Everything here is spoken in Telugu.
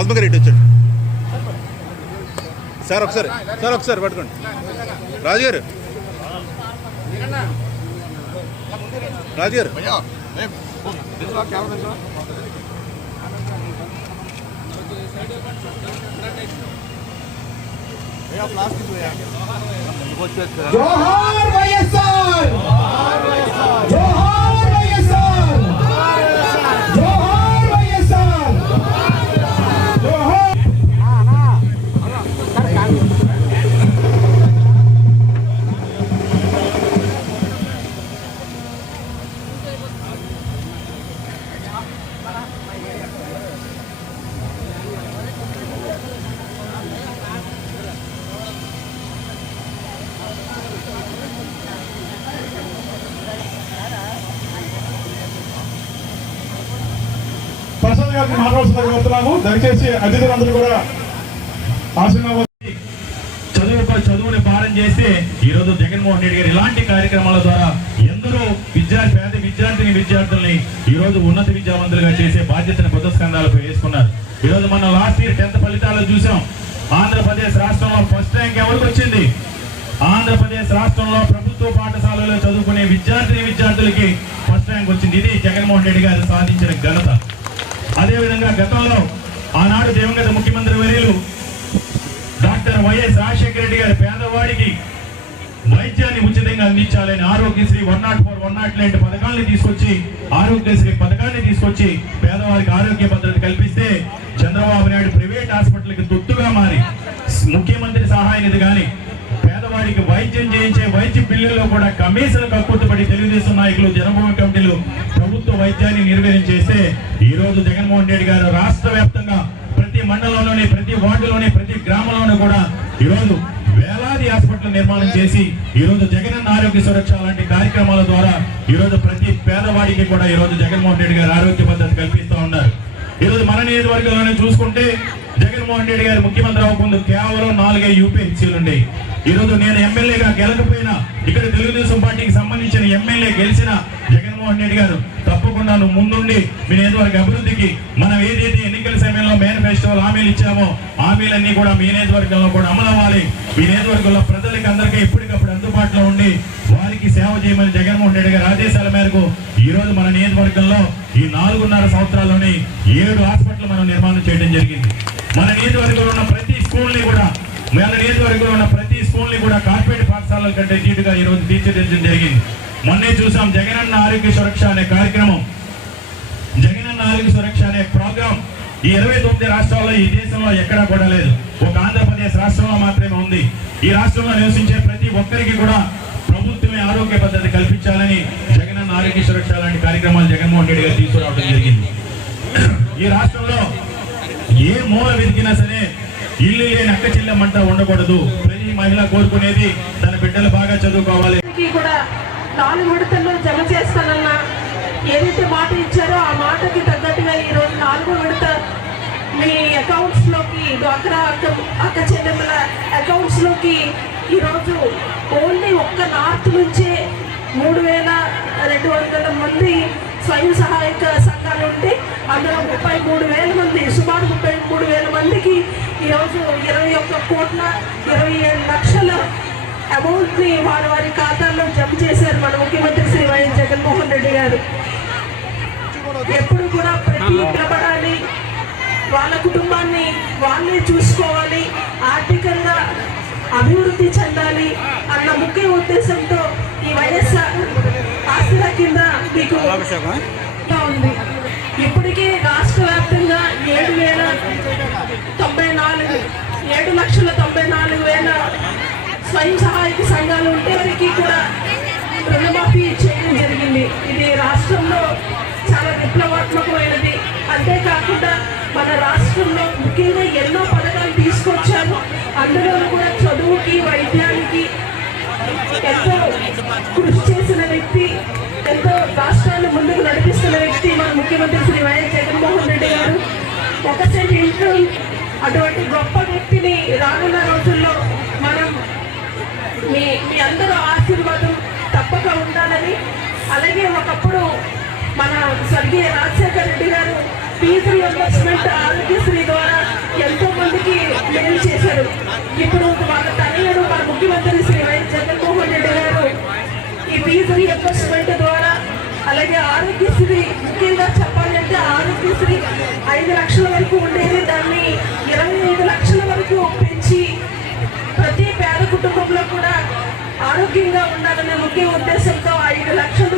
పద్మగారు ఇటు వచ్చండి సార్, ఒకసారి పట్టుకోండి. రాజుగారు జోహార్ వైఎస్ఆర్, జోహార్ వైఎస్ఆర్, జోహార్ వైఎస్ఆర్, జోహార్. ప్రసాద్ గారిని మాట్లాడుతున్నా కోరుతున్నాము. దయచేసి అతిథులందరూ కూడా ఆశీర్వాదం. చదువుని భారం చేస్తే ఈ రోజు జగన్మోహన్ రెడ్డి గారు ఇలాంటి కార్యక్రమాల ద్వారా ఎందరో పేద విద్యార్థుల్ని ఈ రోజు ఉన్నత విద్యావంతులుగా చేసే బాధ్యతను బుద్ధస్కంధాలపై వేసుకున్నారు. ఈ రోజు మనం లాస్ట్ ఇయర్ 10th ఫలితాలు చూసాం. ఆంధ్రప్రదేశ్ రాష్ట్రంలో ఫస్ట్ ర్యాంక్ ఎవరికి వచ్చింది? ఆంధ్రప్రదేశ్ రాష్ట్రంలో ప్రభుత్వ పాఠశాలలో చదువుకునే విద్యార్థులకి ఫస్ట్ ర్యాంక్ వచ్చింది. ఇది జగన్మోహన్ రెడ్డి గారు సాధించిన ఘనత. అదేవిధంగా గతంలో ఆనాడు దివంగత ముఖ్యమంత్రి వర్యులు డాక్టర్ వైఎస్ రాజశేఖర రెడ్డి గారి పేదవాడికి వైద్యాన్ని ఉచితంగా అందించాలని ఆరోగ్యశ్రీ 104, 109 పథకాలను తీసుకొచ్చి ఆరోగ్యశ్రీ పథకాన్ని తీసుకొచ్చి పేదవారికి ఆరోగ్య భద్రత కల్పిస్తే చంద్రబాబు నాయుడు ప్రైవేట్ హాస్పిటల్కి తొత్తుగా మారి ముఖ్యమంత్రి సహాయ నిధి కానీ పేదవాడికి వైద్యం చేయించే వైద్య బిల్లుల్లో కూడా కమిషన్ కక్కుర్తిపడి తెలుగుదేశం నాయకులు జనభూమి కమిటీలు ప్రభుత్వ వైద్యాన్ని నిర్వీర్యం చేస్తే ఈ రోజు జగన్మోహన్ రెడ్డి గారు రాష్ట్ర వ్యాప్తంగా ప్రతి మండలంలోని, ప్రతి వార్డులోని, ప్రతి గ్రామంలోనూ కూడా ఈరోజు వేలాది హాస్పిటల్ నిర్మాణం చేసి ఈ రోజు జగనన్న ఆరోగ్య సురక్ష లాంటి కార్యక్రమాల ద్వారా ఈ రోజు ప్రతి పేదవాడికి కూడా ఈ రోజు జగన్మోహన్ రెడ్డి గారు ఆరోగ్య భద్రత కల్పిస్తూ ఉన్నారు. ఈ రోజు మన నియోజకవర్గంలోనే చూసుకుంటే జగన్మోహన్ రెడ్డి గారు ముఖ్యమంత్రి అవ్వకుండా కేవలం 4 యూపీహెచ్సీలు ఉండేవి. ఈ రోజు నేను ఎమ్మెల్యేగా గెలకపోయినా ఇక్కడ తెలుగుదేశం పార్టీకి సంబంధించిన ఎమ్మెల్యే గెలిచిన జగన్మోహన్ రెడ్డి గారు తప్పకుండా నువ్వు ముందుండి మీ నియోజకవర్గ అభివృద్ధికి మనం ఏదైతే ఎన్నికల సమయంలో మేనిఫెస్టోలో హామీలు ఇచ్చామో హామీలన్నీ కూడా మీ నియోజకవర్గంలో కూడా అమలవ్వాలి. మీ నియోజకవర్గంలో ప్రజలకి అందరికీ ఎప్పటికప్పుడు అందుబాటులో ఉండి వారికి సేవ చేయమని జగన్మోహన్ రెడ్డి గారి ఆదేశాల మేరకు ఈ రోజు మన నియోజకవర్గంలో ఈ 4.5 సంవత్సరాల్లోనే 7 హాస్పిటల్ మనం నిర్మాణం చేయడం జరిగింది. మన నియోజకవర్గంలో ఉన్న ప్రతి స్కూల్ని కూడా కార్పొరేట్ పాఠశాలల కంటే ధీటుగా ఈ రోజు తీర్చిదిద్దడం జరిగింది. మొన్నే చూసాం జగనన్న ఆరోగ్య సురక్ష అనే కార్యక్రమం. జగనన్న ఆరోగ్య సురక్ష అనే ప్రోగ్రాం ఈ 29 రాష్ట్రాల్లో ఈ దేశంలో ఎక్కడా కూడా లేదు. ఒక ఆంధ్రప్రదేశ్ రాష్ట్రంలో మాత్రమే ఉంది. ఈ రాష్ట్రంలో నివసించే ప్రతి ఒక్కరికి కూడా ప్రభుత్వమే ఆరోగ్య భద్రత కల్పించాలని జగనన్న ఆరోగ్య సురక్ష లాంటి కార్యక్రమాలు జగన్మోహన్ రెడ్డి గారు తీసుకురావడం జరిగింది. ఈ రాష్ట్రంలో ఏ మూల వెతికినా సరే ఇల్లు లేని అక్క చెల్లెమ్మంట ఉండకూడదు. ప్రతి మహిళ కోరుకునేది తన బిడ్డలు బాగా చదువుకోవాలి. కూడా 4 విడతల్లో జమ చేస్తానన్న ఏదైతే మాట ఇచ్చారో ఆ మాటకి తగ్గట్టుగా ఈ రోజు 4వ విడత మీ అకౌంట్స్ లోకి, డ్వాక్రా అక్క చెల్లెమ్మల అకౌంట్స్ లోకి ఈరోజు ఓన్లీ ఒక్క నార్త్ నుంచే 3,200 మంది స్వయం సహాయక సంఘాలు ఉంటే అందులో 33,000 మంది, సుమారు 33,000 మందికి ఈరోజు 21,27 లక్షల అమౌంట్ని వారి ఖాతాల్లో జమ చేశారు మన ముఖ్యమంత్రి శ్రీ వైఎస్ జగన్మోహన్ రెడ్డి గారు. ఎప్పుడు కూడా ప్రతి నిలబడాలి, వాళ్ళ కుటుంబాన్ని వాళ్ళే చూసుకోవాలి, ఆర్థికంగా అభివృద్ధి చెందాలి అన్న ముఖ్య ఉద్దేశంతో ఈ వైఎస్ఆర్ ఆస్తుల కింద మీకు ఉంది. ఇప్పటికే రాష్ట్ర వ్యాప్తంగా 7,94,000 స్వయం సహాయక సంఘాలు ఉంటే వారికి కూడా రుణమాఫీ చేయడం జరిగింది. ఇది రాష్ట్రంలో చాలా విప్లవాత్మకమైనది. అంతేకాకుండా మన రాష్ట్రంలో ముఖ్యంగా ఎన్నో పథకాలు తీసుకొచ్చాము. అందులో కూడా చదువుకి, వైద్యానికి ఎంతో కృషి చేసిన వ్యక్తి, ఎంతో రాష్ట్రాన్ని ముందుకు నడిపిస్తున్న వ్యక్తి మన ముఖ్యమంత్రి శ్రీ వైఎస్ జగన్మోహన్ రెడ్డి గారు. ఒక సెంట్ ఇంట్లో అటువంటి గొప్ప వ్యక్తిని రానున్న రోజుల్లో మనం మీ అందరూ ఆశీర్వాదం తప్పక ఉండాలని, అలాగే ఒకప్పుడు మన స్వర్గీయ రాజశేఖర రెడ్డి గారు ఫీజు రియంబర్స్మెంట్ ఆరోగ్యశ్రీ ద్వారా ఎంతో మందికి మేలు చేశారు. ఇప్పుడు వాళ్ళ తనయుడు మన ముఖ్యమంత్రి శ్రీ వైఎస్ జగన్మోహన్ రెడ్డి గారు ఈ ఫీజు రియంబర్స్మెంట్ ద్వారా, అలాగే ఆరోగ్యశ్రీ, ముఖ్యంగా చెప్పాలంటే ఆరోగ్యశ్రీ 5 లక్షల వరకు ఉండేది, దాన్ని 25 లక్షల వరకు పెంచి ప్రతి పేద కుటుంబంలో కూడా ఆరోగ్యంగా ఉండాలనే ముఖ్య ఉద్దేశంతో 5 లక్షల